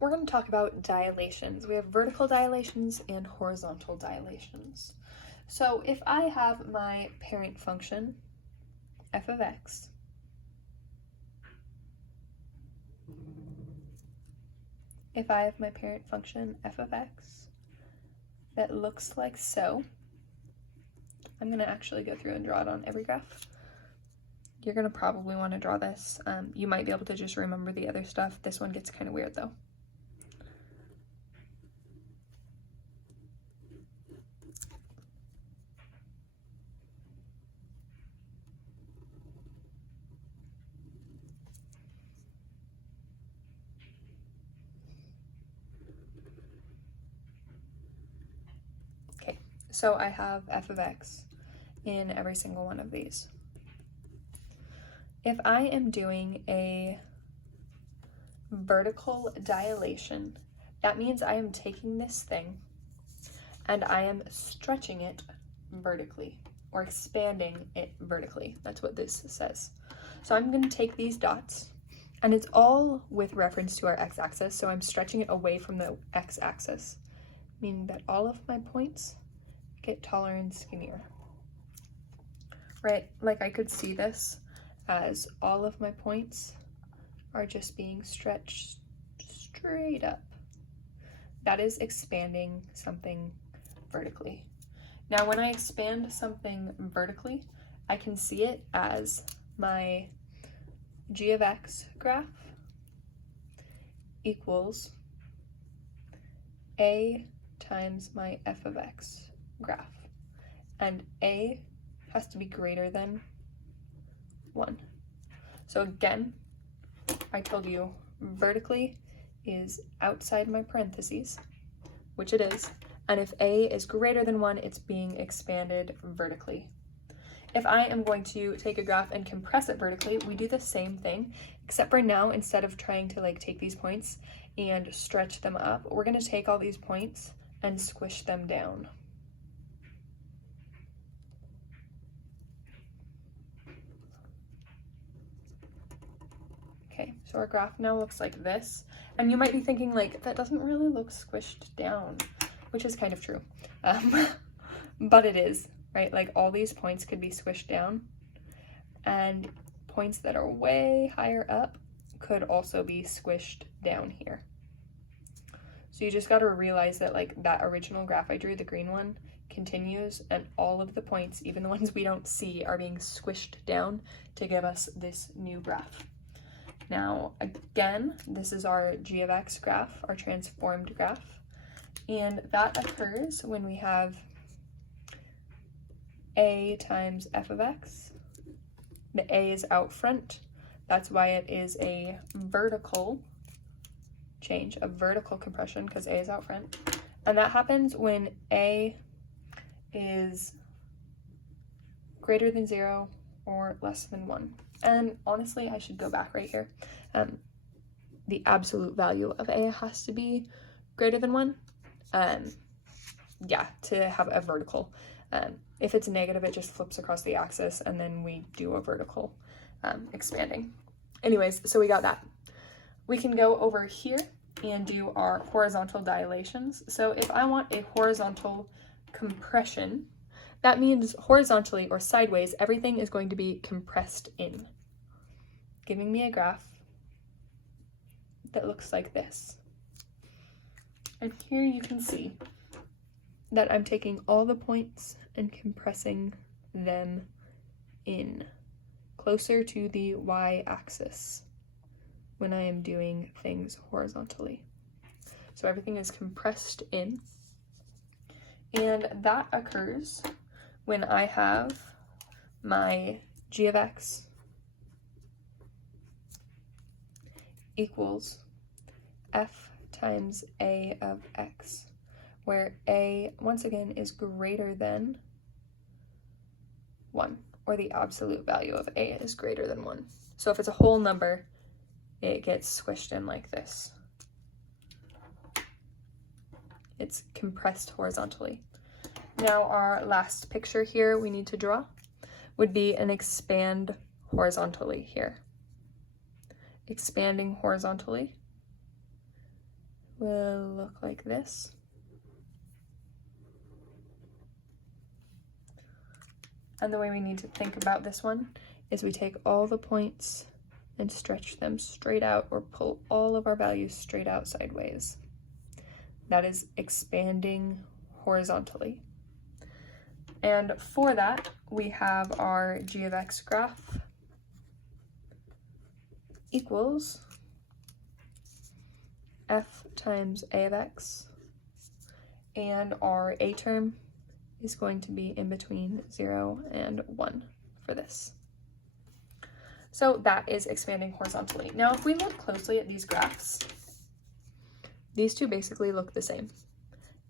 we're going to talk about dilations. We have vertical dilations and horizontal dilations. So if I have my parent function, f of x, if I have my parent function, f of x, that looks like so, I'm going to actually go through and draw it on every graph. You're going to probably want to draw this. You might be able to just remember the other stuff. This one gets kind of weird though. Okay, so I have f of x in every single one of these. If I am doing a vertical dilation, that means I am taking this thing and I am stretching it vertically or expanding it vertically. That's what this says. So I'm going to take these dots, and it's all with reference to our x-axis, so I'm stretching it away from the x-axis, meaning that all of my points get taller and skinnier. Right? Like I could see this as all of my points are just being stretched straight up. That is expanding something vertically. Now, when I expand something vertically, I can see it as my g of x graph equals a times my f of x graph. And a has to be greater than 1. So again, I told you vertically is outside my parentheses, which it is, and if a is greater than 1, it's being expanded vertically. If I am going to take a graph and compress it vertically, we do the same thing, except for now, instead of trying to like take these points and stretch them up, we're going to take all these points and squish them down. Okay, so our graph now looks like this, and you might be thinking like, that doesn't really look squished down, which is kind of true, but it is, right? Like all these points could be squished down, and points that are way higher up could also be squished down here. So you just got to realize that like that original graph I drew, the green one, continues, and all of the points, even the ones we don't see, are being squished down to give us this new graph. Now, again, this is our g of x graph, our transformed graph, and that occurs when we have a times f of x. The a is out front. That's why it is a vertical change, a vertical compression, because a is out front. And that happens when a is greater than 0 or less than 1. And honestly, I should go back right here. The absolute value of a has to be greater than 1. Yeah, to have a vertical. If it's negative, it just flips across the axis, and then we do a vertical expanding. Anyways, so we got that. We can go over here and do our horizontal dilations. So if I want a horizontal compression, that means horizontally or sideways, everything is going to be compressed in, giving me a graph that looks like this. And here you can see that I'm taking all the points and compressing them in closer to the y-axis when I am doing things horizontally. So everything is compressed in, and that occurs when I have my g of x equals f times a of x, where a, once again, is greater than 1, or the absolute value of a is greater than 1. So if it's a whole number, it gets squished in like this. It's compressed horizontally. Now our last picture here we need to draw would be an expand horizontally here. Expanding horizontally will look like this. And the way we need to think about this one is we take all the points and stretch them straight out, or pull all of our values straight out sideways. That is expanding horizontally. And for that, we have our g of x graph equals f times a of x, and our a term is going to be in between 0 and 1 for this. So that is expanding horizontally. Now, if we look closely at these graphs, these two basically look the same,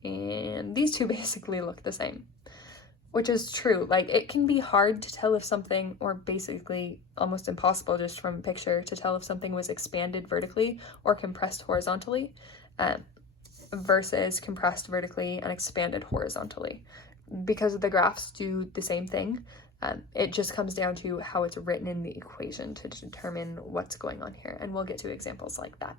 and these two basically look the same, which is true. Like, it can be hard to tell if something, or basically almost impossible just from a picture, to tell if something was expanded vertically or compressed horizontally, versus compressed vertically and expanded horizontally. Because the graphs do the same thing, it just comes down to how it's written in the equation to determine what's going on here, and we'll get to examples like that.